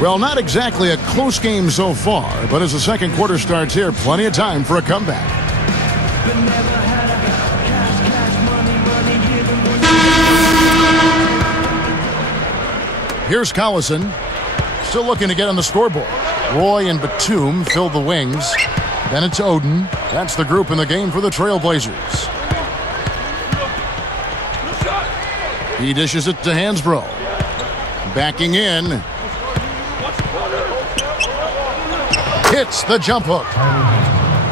Well, not exactly a close game so far, but as the second quarter starts here, plenty of time for a comeback. Here's Collison, still looking to get on the scoreboard. Roy and Batum fill the wings. Then it's Oden. That's the group in the game for the Trailblazers. He dishes it to Hansbrough. Backing in. Hits the jump hook.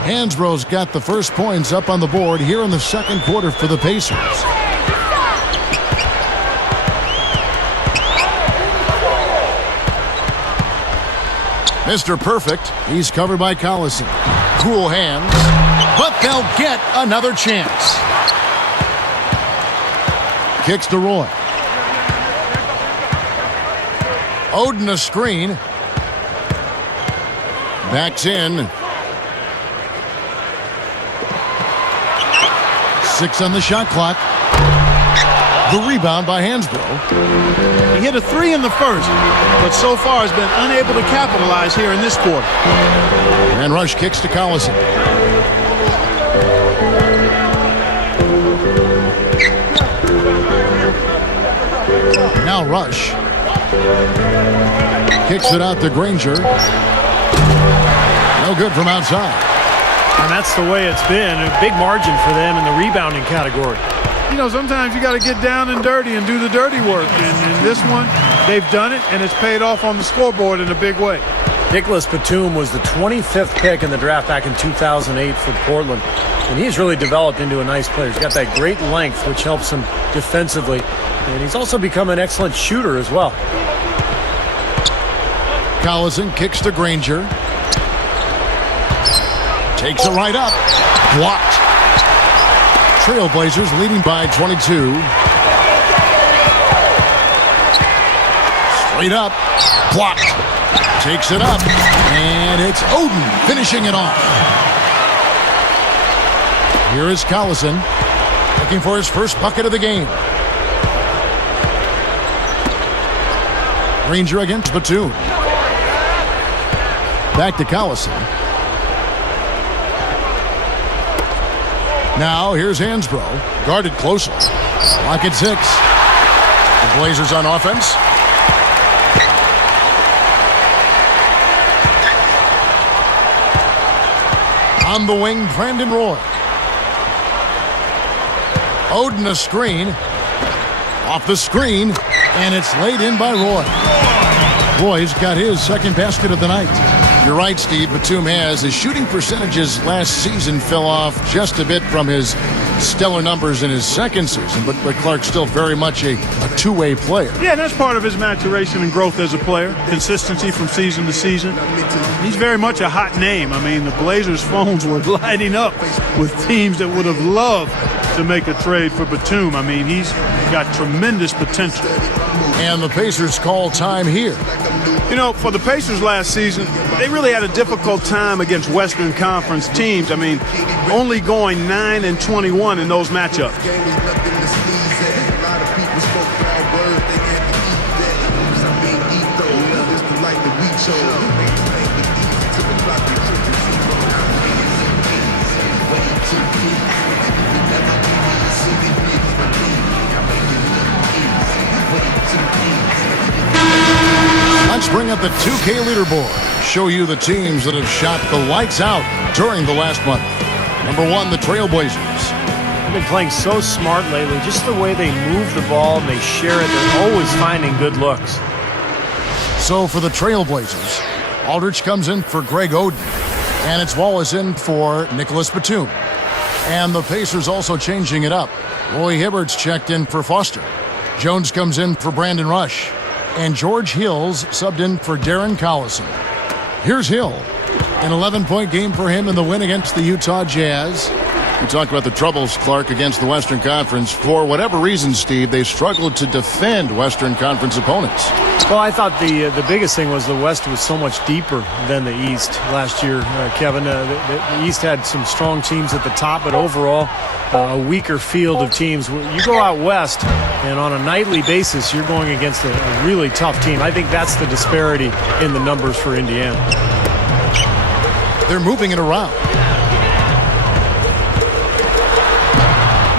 Hansbrough's got the first points up on the board here in the second quarter for the Pacers. Mr. Perfect, he's covered by Collison. Cool hands, but they'll get another chance. Kicks to Roy. Oden a screen. Backs in. 6 on the shot clock. The rebound by Hansbrough. He hit a 3 in the first, but so far has been unable to capitalize here in this quarter. And Rush kicks to Collison. Now Rush. Kicks it out to Granger. No good from outside. And that's the way it's been. A big margin for them in the rebounding category. You know, sometimes you got to get down and dirty and do the dirty work. And in this one, they've done it, and it's paid off on the scoreboard in a big way. Nicholas Batum was the 25th pick in the draft back in 2008 for Portland. And he's really developed into a nice player. He's got that great length, which helps him defensively. And he's also become an excellent shooter as well. Collison kicks to Granger. Takes it right up. Blocked. Trailblazers leading by 22. Straight up. Blocked. Takes it up. And it's Oden finishing it off. Here is Collison looking for his first bucket of the game. Granger against Batum. Back to Collison. Now here's Hansbrough, guarded closely. Lock at 6. The Blazers on offense. On the wing, Brandon Roy. Oden a screen. Off the screen, and it's laid in by Roy. Roy's got his second basket of the night. You're right, Steve. Batum has. His shooting percentages last season fell off just a bit from his stellar numbers in his second season, but Clark's still very much a two-way player. Yeah, that's part of his maturation and growth as a player. Consistency from season to season. He's very much a hot name. I mean, the Blazers' phones were lighting up with teams that would have loved to make a trade for Batum. I mean, he's got tremendous potential. And the Pacers call time here. You know, for the Pacers last season, they really had a difficult time against Western Conference teams. I mean, only going 9-21 in those matchups. Let's bring up the 2K leaderboard. Show you the teams that have shot the lights out during the last month. Number 1, the Trailblazers. They've been playing so smart lately. Just the way they move the ball and they share it. They're always finding good looks. So for the Trailblazers, Aldridge comes in for Greg Oden. And it's Wallace in for Nicholas Batum. And the Pacers also changing it up. Roy Hibbert's checked in for Foster. Jones comes in for Brandon Rush. And George Hill's subbed in for Darren Collison. Here's Hill. An 11-point game for him in the win against the Utah Jazz. You talked about the troubles, Clark, against the Western Conference. For whatever reason, Steve, they struggled to defend Western Conference opponents. Well, I thought the biggest thing was the West was so much deeper than the East last year, Kevin. The East had some strong teams at the top, but overall a weaker field of teams. You go out West, and on a nightly basis, you're going against a really tough team. I think that's the disparity in the numbers for Indiana. They're moving it around.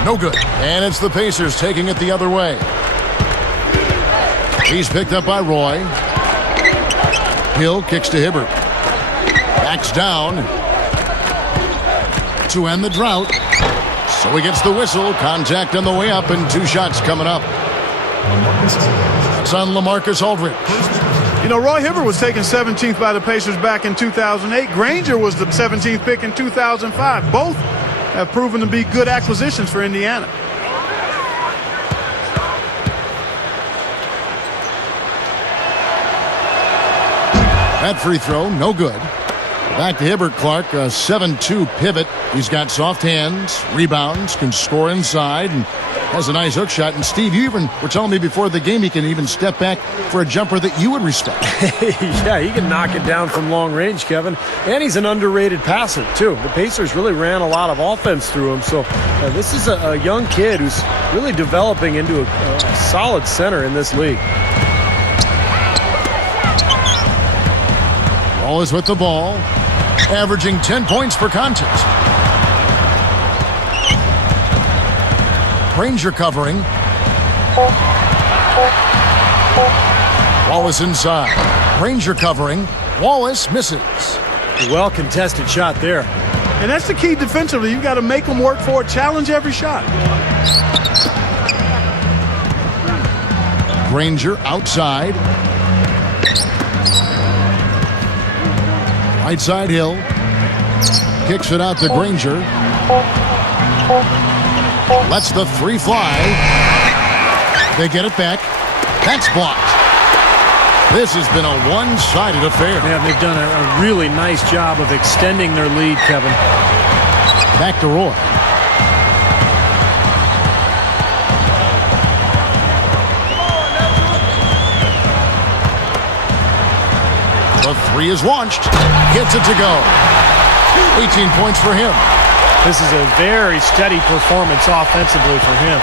No good. And it's the Pacers taking it the other way. He's picked up by Roy. Hill kicks to Hibbert. Backs down to end the drought. So he gets the whistle. Contact on the way up and 2 shots coming up. It's on LaMarcus Aldridge. You know, Roy Hibbert was taken 17th by the Pacers back in 2008. Granger was the 17th pick in 2005. Both have proven to be good acquisitions for Indiana. That free throw, no good. Back to Hibbert, Clark, a 7-2 pivot. He's got soft hands, rebounds, can score inside, and has a nice hook shot. And Steve, you even were telling me before the game he can even step back for a jumper that you would respect. Yeah, he can knock it down from long range, Kevin. And he's an underrated passer, too. The Pacers really ran a lot of offense through him. So this is a young kid who's really developing into a solid center in this league. Wallace with the ball, averaging 10 points per contest. Granger covering. Wallace inside. Granger covering. Wallace misses. Well contested shot there. And that's the key defensively. You've got to make them work for it, challenge every shot. Granger outside. Right side Hill. Kicks it out to Granger. Lets the 3 fly. They get it back. That's blocked. This has been a one-sided affair. Yeah, they've done a really nice job of extending their lead, Kevin. Back to Roy. The 3 is launched. Gets it to go. 18 points for him. This is a very steady performance offensively for him.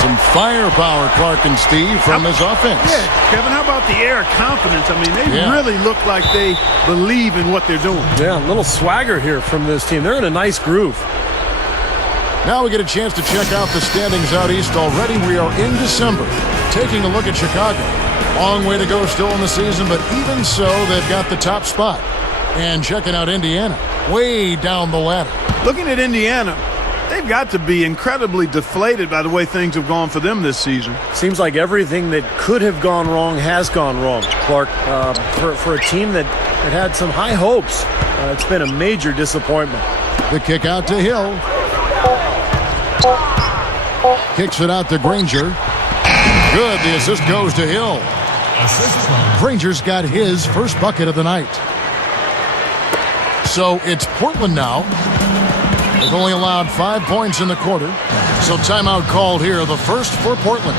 Some firepower, Clark and Steve, from his offense. Yeah, Kevin, how about the air of confidence? I mean, they really look like they believe in what they're doing. Yeah, a little swagger here from this team. They're in a nice groove. Now we get a chance to check out the standings out east already. We are in December. Taking a look at Chicago. Long way to go still in the season, but even so, they've got the top spot. And checking out Indiana, way down the ladder. Looking at Indiana, they've got to be incredibly deflated by the way things have gone for them this season. Seems like everything that could have gone wrong has gone wrong, Clark. For a team that had some high hopes, it's been a major disappointment. The kick out to Hill. Kicks it out to Granger. Good, the assist goes to Hill. Granger's got his first bucket of the night. So it's Portland now. They've only allowed 5 points in the quarter. So timeout called here, the first for Portland.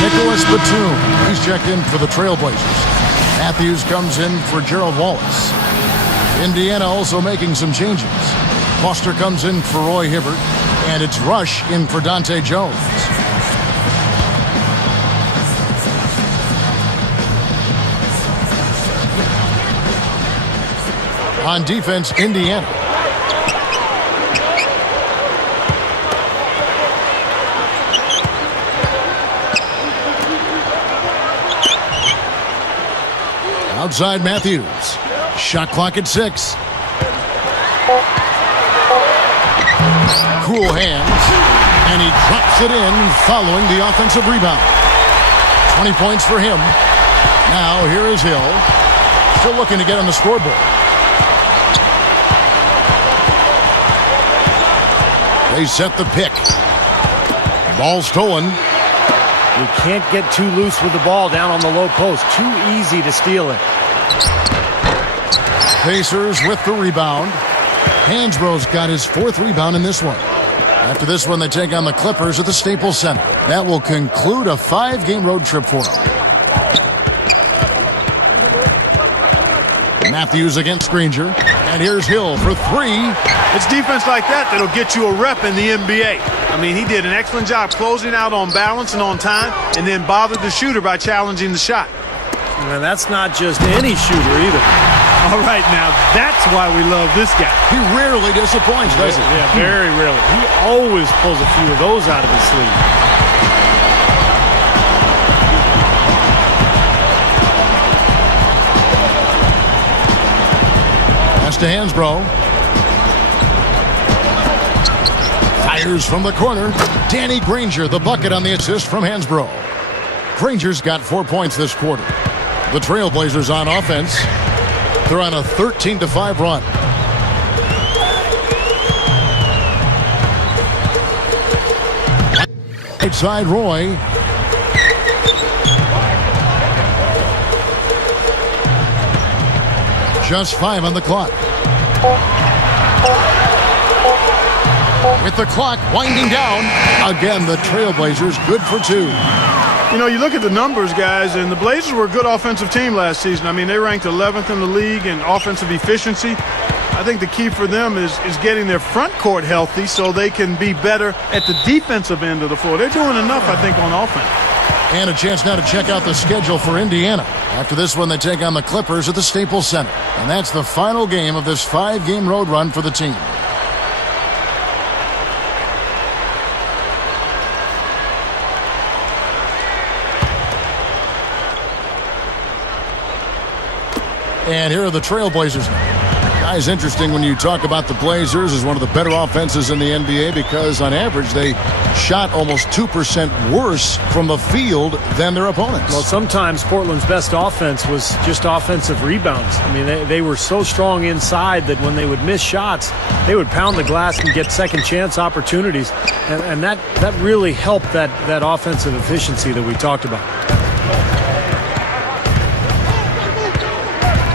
Nicholas Batum, he's checked in for the Trailblazers. Matthews comes in for Gerald Wallace. Indiana also making some changes. Foster comes in for Roy Hibbert, and it's Rush in for Dante Jones. On defense, Indiana. Outside Matthews. Shot clock at 6. Cool hands. And he drops it in following the offensive rebound. 20 points for him. Now here is Hill. Still looking to get on the scoreboard. They set the pick. Ball stolen. You can't get too loose with the ball down on the low post. Too easy to steal it. Pacers with the rebound. Hansbrough's got his 4th rebound in this one. After this one, they take on the Clippers at the Staples Center. That will conclude a 5-game road trip for them. Matthews against Granger. And here's Hill for 3. It's defense like that that'll get you a rep in the NBA. I mean, he did an excellent job closing out on balance and on time, and then bothered the shooter by challenging the shot. And that's not just any shooter either. All right, now that's why we love this guy. He rarely disappoints, does he? Yeah, very rarely. He always pulls a few of those out of his sleeve. Pass to Hansbrough. Fires from the corner. Danny Granger, the bucket on the assist from Hansbrough. Granger's got 4 points this quarter. The Trailblazers on offense. They're on a 13-5 run. Right side, Roy. Just 5 on the clock. With the clock winding down, again the Trailblazers good for 2. You know, you look at the numbers, guys, and the Blazers were a good offensive team last season. I mean, they ranked 11th in the league in offensive efficiency. I think the key for them is getting their front court healthy so they can be better at the defensive end of the floor. They're doing enough, I think, on offense. And a chance now to check out the schedule for Indiana. After this one, they take on the Clippers at the Staples Center. And that's the final game of this 5-game road run for the team. And here are the Trailblazers now. Guys, interesting when you talk about the Blazers as one of the better offenses in the NBA because on average they shot almost 2% worse from the field than their opponents. Well, sometimes Portland's best offense was just offensive rebounds. I mean, they were so strong inside that when they would miss shots, they would pound the glass and get second chance opportunities. And that really helped that offensive efficiency that we talked about.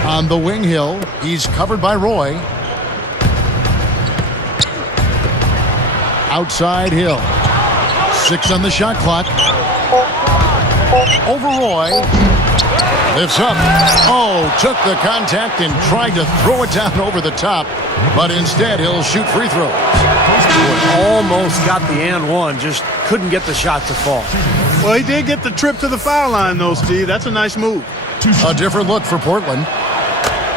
On the wing, Hill. He's covered by Roy. Outside Hill. 6 on the shot clock. Over Roy. Lifts up. Oh, took the contact and tried to throw it down over the top. But instead, he'll shoot free throws. Almost got the and one. Just couldn't get the shot to fall. Well, he did get the trip to the foul line, though, Steve. That's a nice move. A different look for Portland.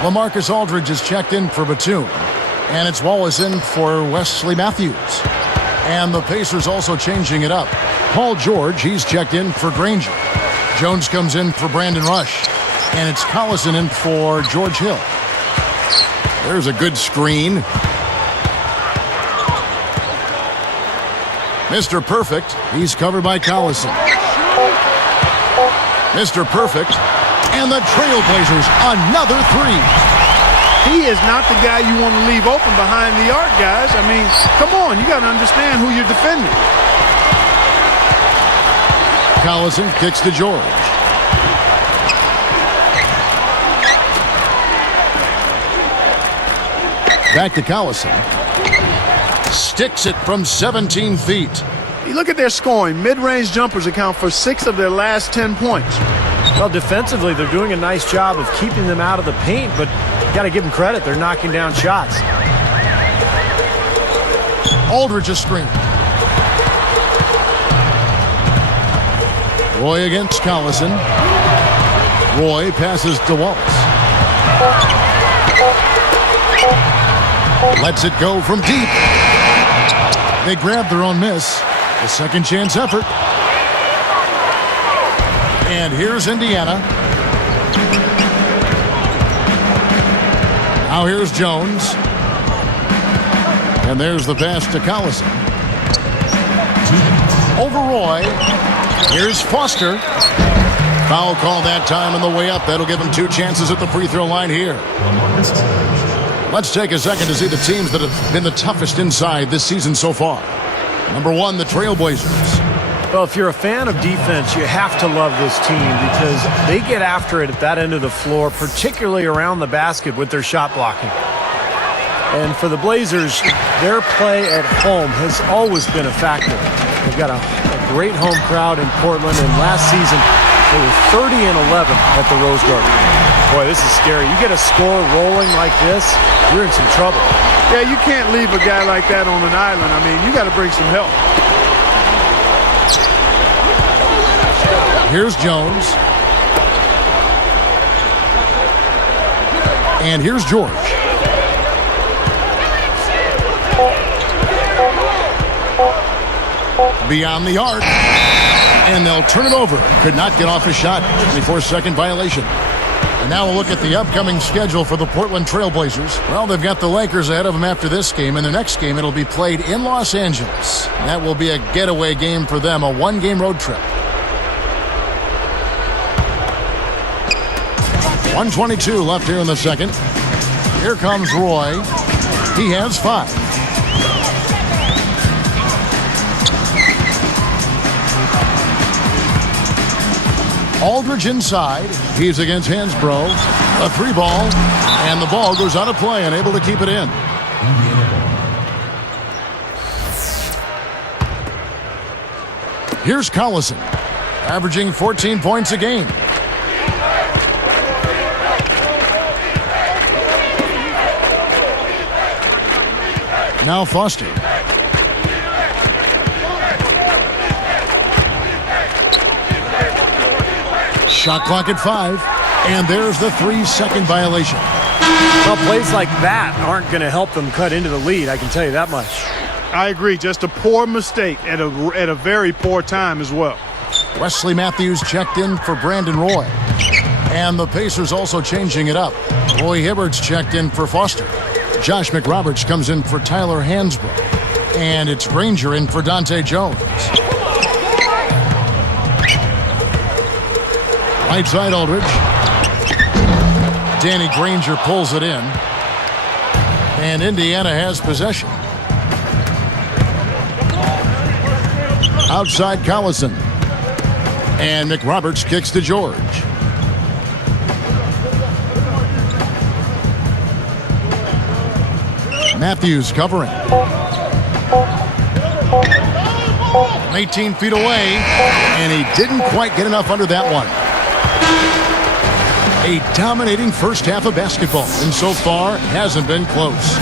LaMarcus Aldridge is checked in for Batum. And it's Wallace in for Wesley Matthews. And the Pacers also changing it up. Paul George, he's checked in for Granger. Jones comes in for Brandon Rush. And it's Collison in for George Hill. There's a good screen. Mr. Perfect, he's covered by Collison. Mr. Perfect. And the Trailblazers, another 3. He is not the guy you want to leave open behind the arc, guys. I mean, come on, you got to understand who you're defending. Collison kicks to George. Back to Collison. Sticks it from 17 feet. You look at their scoring. Mid-range jumpers account for 6 of their last 10 points. Well, defensively, they're doing a nice job of keeping them out of the paint, but you got to give them credit. They're knocking down shots. Aldridge a screen. Roy against Collison. Roy passes to Wallace. Lets it go from deep. They grab their own miss. A second chance effort. And here's Indiana. Now here's Jones. And there's the pass to Collison. Over Roy. Here's Foster. Foul call that time on the way up. That'll give him 2 chances at the free throw line here. Let's take a second to see the teams that have been the toughest inside this season so far. Number 1, the Trailblazers. Well, if you're a fan of defense, you have to love this team because they get after it at that end of the floor, particularly around the basket with their shot blocking. And for the Blazers, their play at home has always been a factor. They've got a great home crowd in Portland, and last season they were 30-11 at the Rose Garden. Boy, this is scary. You get a score rolling like this, you're in some trouble. Yeah, you can't leave a guy like that on an island. I mean, you got to bring some help. Here's Jones. And here's George. Beyond the arc. And they'll turn it over. Could not get off a shot. 24-second violation. And now we'll look at the upcoming schedule for the Portland Trailblazers. Well, they've got the Lakers ahead of them after this game. And the next game, it'll be played in Los Angeles. That will be a getaway game for them, a 1-game road trip. 1:22 left here in the second. Here comes Roy. He has 5. Aldridge inside. He's against Hansbrough. A 3-ball. And the ball goes out of play, unable to keep it in. Here's Collison, averaging 14 points a game. Now Foster. Shot clock at 5. And there's the 3-second violation. Well, plays like that aren't going to help them cut into the lead, I can tell you that much. I agree. Just a poor mistake at a very poor time as well. Wesley Matthews checked in for Brandon Roy. And the Pacers also changing it up. Roy Hibbert's checked in for Foster. Josh McRoberts comes in for Tyler Hansbrough. And it's Granger in for Dante Jones. Right side Aldridge. Danny Granger pulls it in. And Indiana has possession. Outside Collison. And McRoberts kicks to George. Matthews covering. 18 feet away, and he didn't quite get enough under that one. A dominating first half of basketball, and so far hasn't been close.